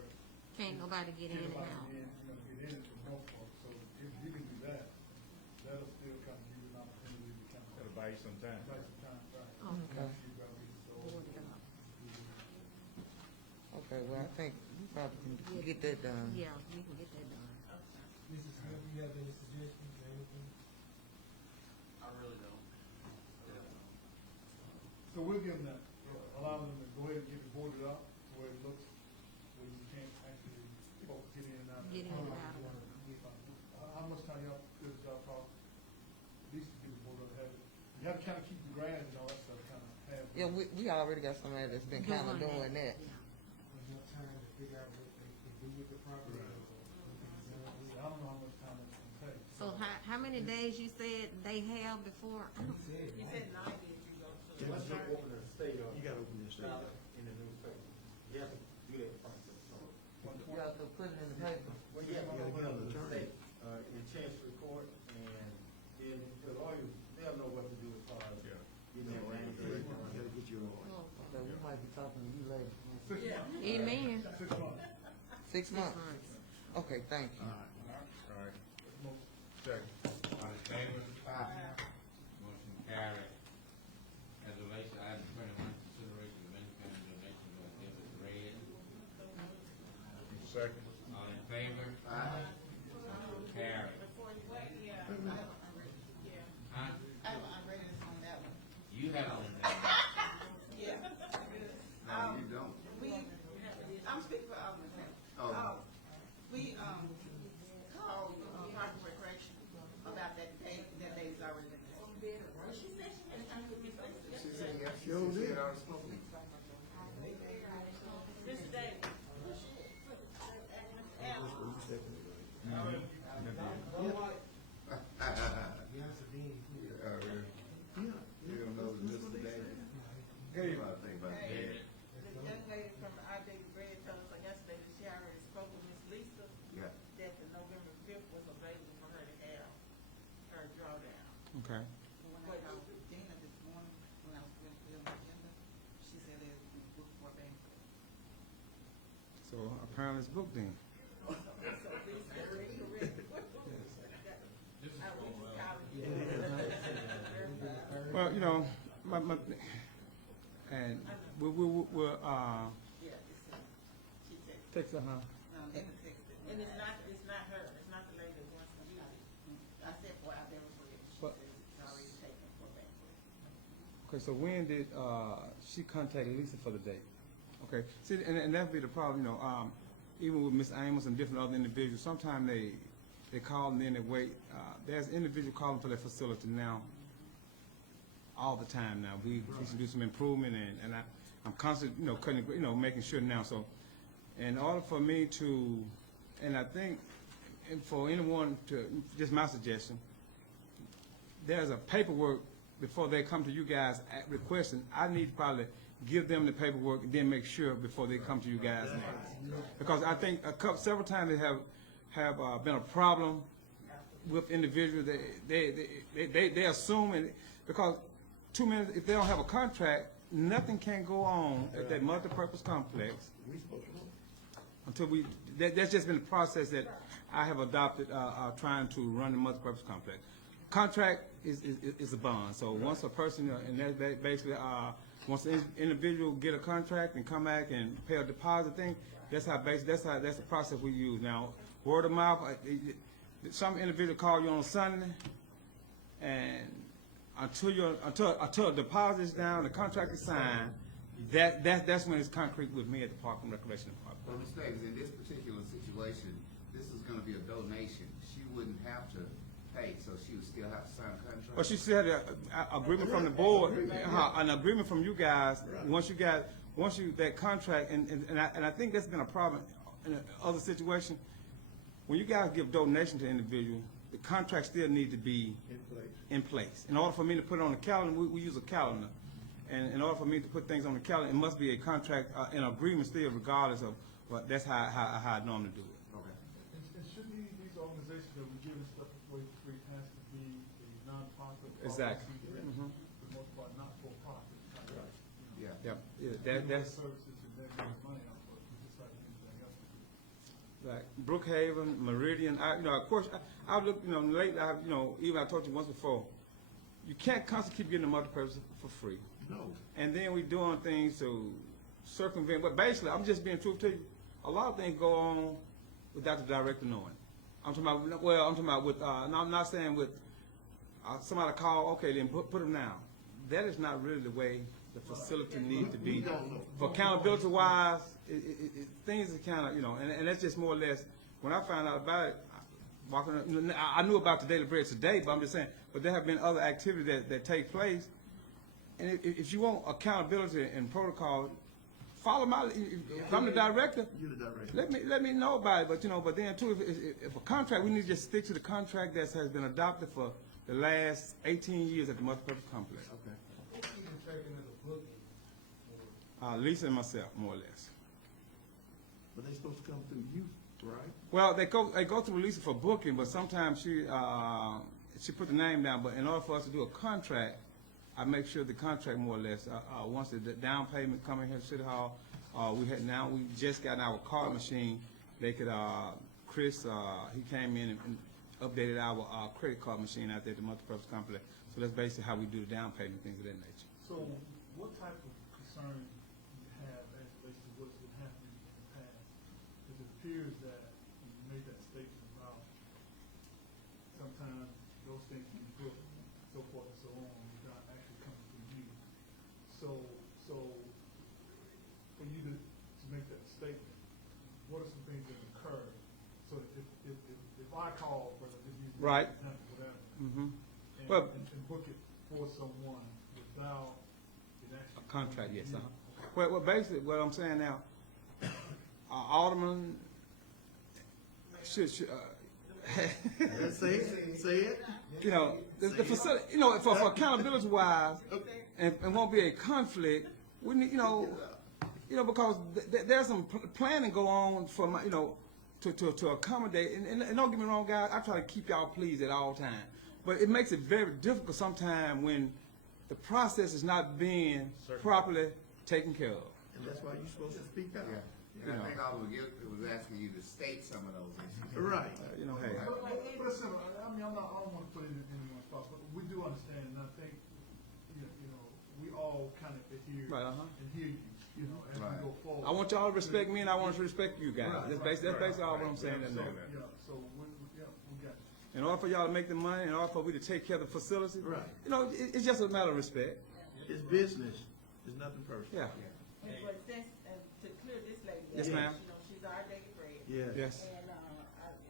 Can't nobody get in and Anybody out. get in, you know, get in for the most part, so if you can do that, that'll still kind of give you an opportunity to kind of. That'll buy you some time. Take some time, right. Okay. You gotta be so- Board it up. Okay, well, I think we probably can get that done. Yeah, we can get that done. Mrs. Smith, you have any suggestions or anything? So we'll give them that, allow them to go ahead and get it boarded up, to where it looks, where you can't actually, folks get in and out. Get in and out. How much time y'all, good y'all talk, at least to get it boarded up, have it, you have to kind of keep the grass and all that stuff kind of have. Yeah, we already got somebody that's been kind of doing that. Enough time to figure out what they can do with the property? Right. I don't know how much time it's gonna take. So how many days you said they have before? He said 90 if you go to. Yeah, Let's sure. not open the state up. You gotta open the state File up. it in the newspaper. You have to do that process, so. You got to put it in the paper. Well, yeah, You we gotta open get up an the attorney. state, in Chancery Court, and then the lawyers, they'll know what to do as far as, Yeah. you know, You gotta get your lawyer. So we might be talking to you later. 6 months. Amen. 6 months. 6 months? Okay, thank you. All right. Second. All in favor? Motion carried. Resolution item 21, consideration of income donation to Exhibit Red. Second. All in favor? Motion carried. Huh? I read it on that one. You have on that. Yeah. No, you don't. I'm speaking for Alderman Canton. Oh. We, called, Park and Recreation about that day, that day's already been paid. She said she had time to be She said, yes, she Sure said did. I was supposed to. Mr. Davis. Okay. But when I called Dina this morning, when I was going to fill the agenda, she said it was booked for a banquet. So apparently it's booked then. Well, you know, and we'll Yeah, she texted. text her, huh? Dina texted. And it's not her, it's not the lady that wants to use it. I said for our banquet, she But- said it's already taken for banquet. Okay, so when did she contact Lisa for the date? Okay, see, and that'd be the problem, you know, even with Miss Amos and different other individuals, sometimes they call and then they wait. There's individual calling for their facility now, all the time now. We should do some improvement, and I'm constantly, you know, cutting, you know, making sure now. So, in order for me to, and I think, and for anyone to, just my suggestion, there's a paperwork before they come to you guys requesting. I need to probably give them the paperwork and then make sure before they come to you guys next. Because I think several times they have been a problem with individuals. They assume, and because 2 minutes, if they don't have a contract, nothing can go on at that multipurpose complex until that's just been the process that I have adopted, trying to run the multipurpose complex. Contract is a bond. So once a person, and that basically, once the individual get a contract and come back and pay a deposit thing, that's the process we use. Now, word of mouth, some individual call you on Sunday, and until a deposit is down, the contract is signed, that's when it's concrete with me at the Park and Recreation Department. Well, Ms. Davis, in this particular situation, this is gonna be a donation. She wouldn't have to pay, so she would still have to sign a contract? Well, she said an agreement from the board, an agreement from you guys. Once you that contract, and I think that's been a problem in other situations. When you guys give donation to individual, the contract still need to be in place. In order for me to put it on the calendar, we use a calendar, and in order for me to put things on the calendar, it must be a contract, an agreement still, regardless of. But that's how I normally do it. Okay. And should these organizations that we're giving stuff away for free has to be a non-profit? Exactly. For the most part, not for profit. Right. Yeah. That's Services and then make money off of it, just like anything else we do. like Brookhaven, Meridian. Of course, I look, lately, even I told you once before, you can't constantly keep getting the multipurpose for free. No. And then we doing things to circumvent. But basically, I'm just being truthful to you. A lot of things go on without the director knowing. I'm talking about with. No, I'm not saying with somebody call. Okay, then put them down. That is not really the way the facility needs to be. For accountability wise, things are kind of and that's just more or less. When I found out about it, I knew about the Daily Bread today, but I'm just saying. But there have been other activities that take place, and if you want accountability and protocol, follow my. If I'm the director, You're the director. let me know about it. But then too, if a contract, we need to just stick to the contract that has been adopted for the last 18 years at the multipurpose complex. Okay. Lisa and myself, more or less. But they're supposed to come through you, right? Well, they go through Lisa for booking, but sometimes she put the name down. But in order for us to do a contract, I make sure the contract more or less. Once the down payment come in here to City Hall, we just got our card machine. They could Chris he came in and updated our credit card machine out there at the multipurpose complex. So that's basically how we do the down payment, things of that nature. So what type of concern do you have as it relates to what's been happening in the past? Because it appears that when you made that statement about sometimes those things can be booked, so forth and so on, without actually coming through you. So for you to make that statement, what are some things that occur? So if I call, whether this is Right. whatever, Mm-hmm. and book it for someone without it actually. A contract, yes. coming to you. Well, basically, what I'm saying now, Alderman should Say it. the facility, for accountability wise, and won't be a conflict. We need, because there's some planning go on for my, to accommodate. And don't get me wrong, guys. I try to keep y'all pleased at all times. But it makes it very difficult sometimes when the process is not being Certain. properly taken care of. And that's why you're supposed to speak out. Yeah. You And know. I think all it was asking you to state some of those issues. Right. You know, hey. But listen, I mean, I don't want to put it in anyone's spot, but we do understand, and I think, you know, we all kind of adhere Right, and hear you know, as Right. we go forward. I want y'all to respect me, and I want to respect you guys. Right, That's basically all what I'm saying. Right. That's all. Yeah, so we got you. In order for y'all to make the money, in order for we to take care of the facility, Right. you know, it's just a matter of respect. It's business, it's nothing personal. Yeah. But since, to clear this lady. Yes, up, ma'am. You know, she's our daily bread. Yeah. Yes. And, it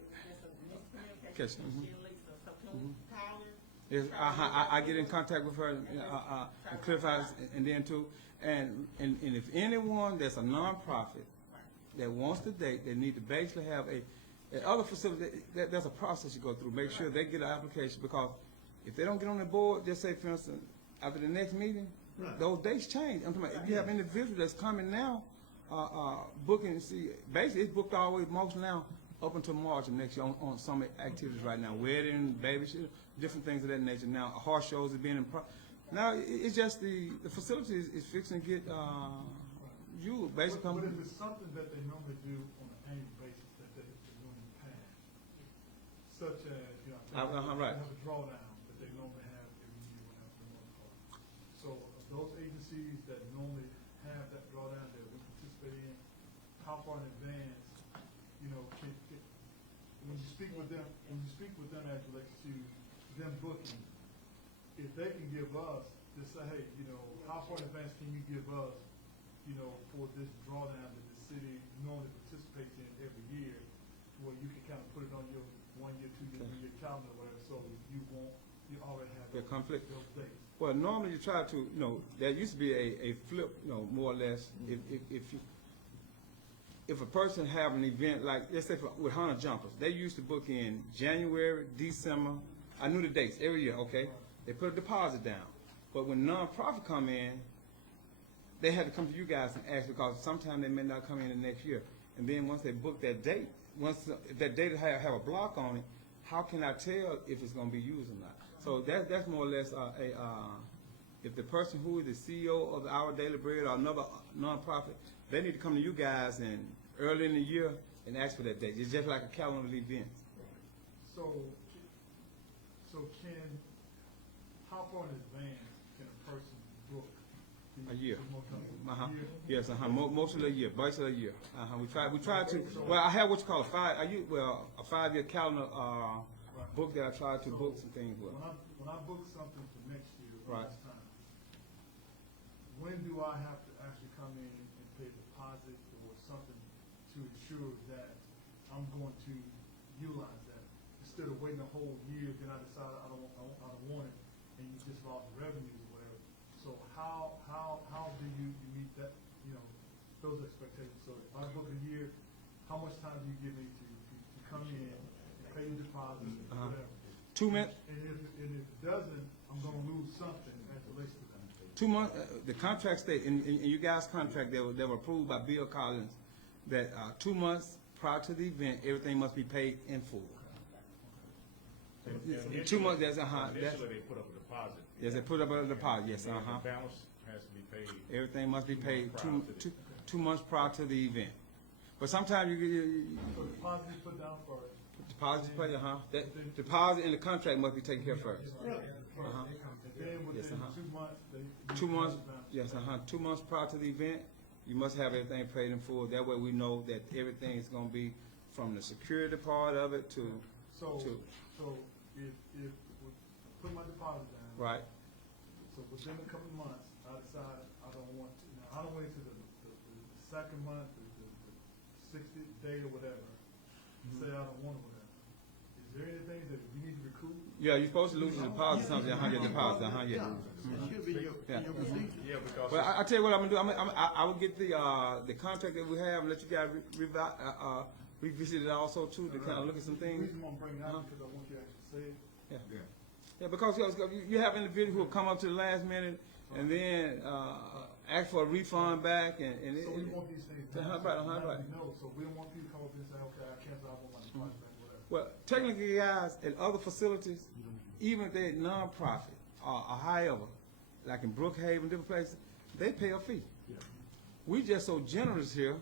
was just a miscommunication Yes, between she and Lisa, so can we call her? Yes, I get in contact with her and clarify, and then too, and if anyone that's a nonprofit that wants to date, they need to basically have at other facility, there's a process you go through. Make sure they get an application, because if they don't get on the board, just say, for instance, after the next meeting, Right. those dates change. I'm talking about, if you have individuals that's coming now, booking, see, basically it's booked all the way most now up until March of next year on some activities right now, wedding, baby shit, different things of that nature. Now, horse shows are being in now it's just the facility is fixing to get you basically. But if it's something that they normally do on an annual basis that they're doing in the past, such as, you know, right. they have a drawdown that they normally have every year, whatever, for the most part. So those agencies that normally have that drawdown that we participate in, how far in advance, you know, when you speak with them as it relates to them booking, if they can give us, just say, hey, you know, how far in advance can you give us, you know, for this drawdown that the city normally participates in every year, where you can kind of put it on your 1 year, 2 year, 3 year calendar, or whatever, so you already have The conflict. those dates. Well, normally you try to, you know, there used to be a flip, you know, more or less. If a person have an event like, let's say with Hunter Jumpers, they used to book in January, December. I knew the dates every year. Okay, they put a deposit down. But when nonprofit come in, they had to come to you guys and ask, because sometimes they may not come in the next year. And then once they book that date, once that date have a block on it, how can I tell if it's going to be used or not? So that's more or less if the person who is the CEO of Our Daily Bread or another nonprofit, they need to come to you guys and early in the year and ask for that date. It's just like a calendar of events. So how far in advance can a person book? A year. A year? Yes, most of the year, basically a year. We try to. Well, I have what you call a 5-year calendar book that I try to book some things with. When I book something for next year, Right. next time, when do I have to actually come in and pay a deposit or something to ensure that I'm going to utilize that, instead of waiting a whole year, then I decide I don't want it, and you just lost revenues or whatever. So how do you meet that, you know, those expectations? So if I book a year, how much time do you give me to come in and pay your deposit, whatever? 2 months. And if it doesn't, I'm gonna lose something as it relates to that. 2 months. The contract state in you guys' contract they were approved by Bill Collins that 2 months prior to the event, everything must be paid in full. 2 months. That's Initially, they put up a deposit. Yes, they put up a deposit. Yes, And then the balance has to be paid. Everything must be paid prior to the- 2 months prior to the event. But sometimes you So deposit you put down first. deposit pay, that deposit in the contract must be taken care of first. And then within Yes, 2 months, they. 2 months, yes, 2 months prior to the event, you must have everything paid in full. That way we know that everything is gonna be from the security part of it to, So if we put my deposit down. right, So within a couple of months, I decide I don't want to, now, I don't wait till the second month, the 60th day or whatever, say I don't want it, whatever. Is there anything that we need to recoup? yeah, you're supposed to lose your deposit, something, your deposit, yeah. It should be your procedure. Yeah, because. Well, I tell you what I'm gonna do, I will get the contract that we have and let you guys revisit it also too, to kind of look at some The things. reason why I'm bringing it out is because I want you to actually say it. Yeah, because you have individuals who will come up to the last minute and then ask for a refund back, and So we want these things done. Right. No, so we don't want people to come up and say, okay, I cancel, I want my deposit back, whatever. Well, technically, guys, at other facilities, even if they're nonprofit or however, like in Brookhaven, different places, they pay a fee. We just so generous here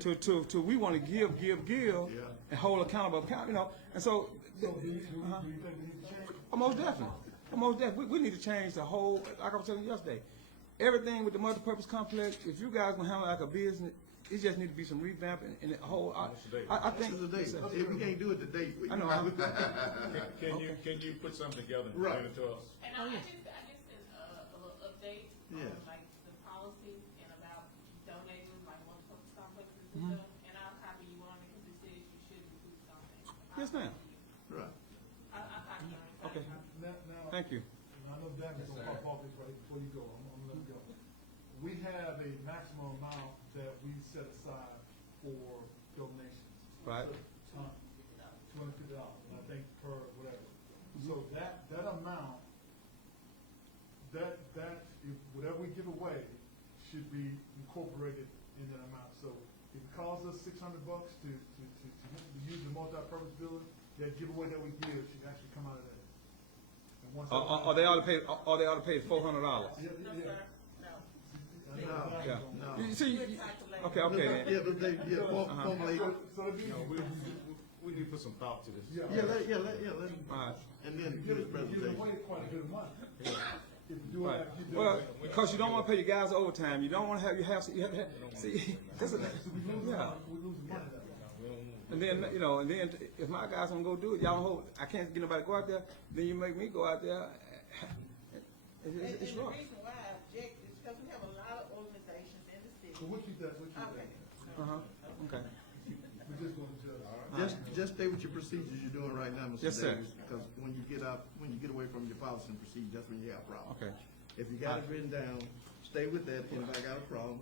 to we want to give, and hold accountable, you know, and so. So do you think we need to change? Most definitely. Most definitely. We need to change the whole, like I was telling you yesterday, everything with the multipurpose complex, if you guys gonna handle it like a business, it just need to be some revamping and the whole, I think. This is the date. If we can't do it today, we I know. Can you put something together and Right. bring it to us? And I just sent a little update Yeah. on like the policy and about donating like multi-purpose complexes to Mhm. them. And I'll copy you on it because it says you should include something. Yes, ma'am. Right. I'll copy you on it. Okay. Now, Thank you. I know Danny's gonna pop off this right before you go, I'm gonna let you go. We have a maximum amount that we set aside for donations. Right. $250, I think per whatever. So that amount, if whatever we give away should be incorporated in that amount. So if it costs us $600 to use the multi-purpose building, that giveaway that we give should actually come out of that. And once Or they ought to pay, or they ought to pay $400. Yeah, yeah. Yeah. No. You see, okay, then. Yeah, but they, formulate. So it'd be, We need to put some thought to this. Yeah, let him, All right. and then you do his give presentation. away quite a bit of money. If you do it Right. like you do. Well, because you don't want to pay your guys overtime, you don't want to have, you have to, see, this is, yeah. We losing money that way. And then, you know, and then if my guys don't go do it, y'all don't hold, I can't get nobody to go out there, then you make me go out there. And It's the wrong. reason why I object is because we have a lot of organizations in the city. So we'll keep that. Okay. Okay. We're just going to. Just stay with your procedures you're doing right now, Mr. Yes, sir. Davis, because when you get away from your policy and procedure, that's when you have problems. Okay. If you got it written down, stay with that, and if I got a problem,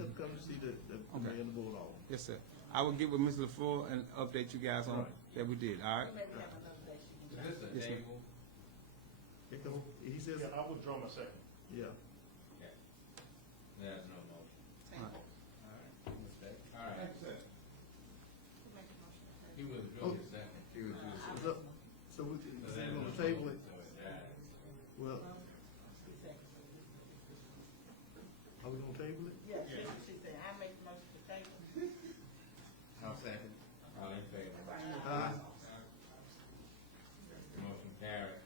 just come to see the mayor and the board all. Yes, sir. I will get with Mr. LaFleur and update you guys on that we did, all right? Maybe we have another day. Is this a Yes, ma'am. table? He says, Yeah, I withdraw my second. yeah. Okay. There's no motion. Table. All right. Mistake. All right. Who make a motion to table? He withdrew his second. So we can, So we're there's gonna no table motion, it, so it dies. well, are we gonna table it? Yes, she said, I make the motion to table. I'll second. All in favor? Aye. Motion carried.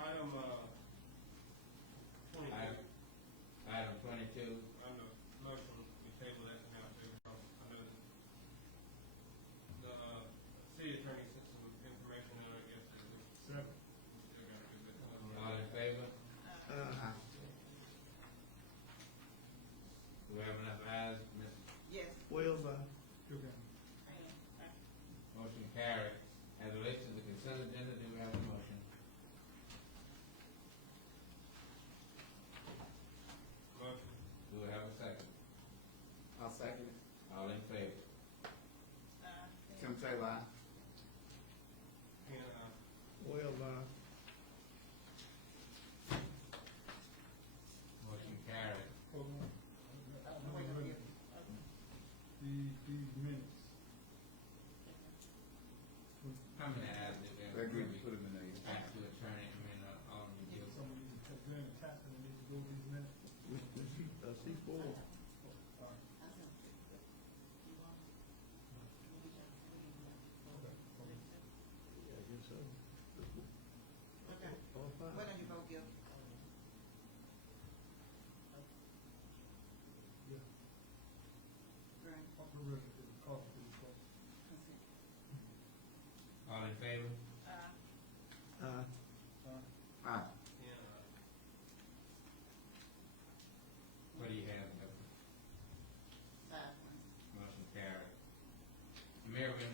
Item, Item 22. on the motion, we table that now too. I know the, city attorney sent some information out, I guess. Seven. All in favor? Do we have enough ayes, Ms.? Yes. Well, Motion carried. As it relates to the consent agenda, do we have a motion? Motion. Do we have a second? I'll second it. All in favor? Tim Taylor, And, well, Motion carried. Hold on. These minutes. How many ayes did we have? They're good, put them in there. Ask the attorney, all of you. Some of these, during the task, they need to go these minutes. C4. Yeah, I guess so. Okay. All five. When are you vote guilty? Yeah. Grant. I'm ready to call for this question. Consent. All in favor? Aye. Aye. What do you have, Governor? Five. Motion carried. Mayor, we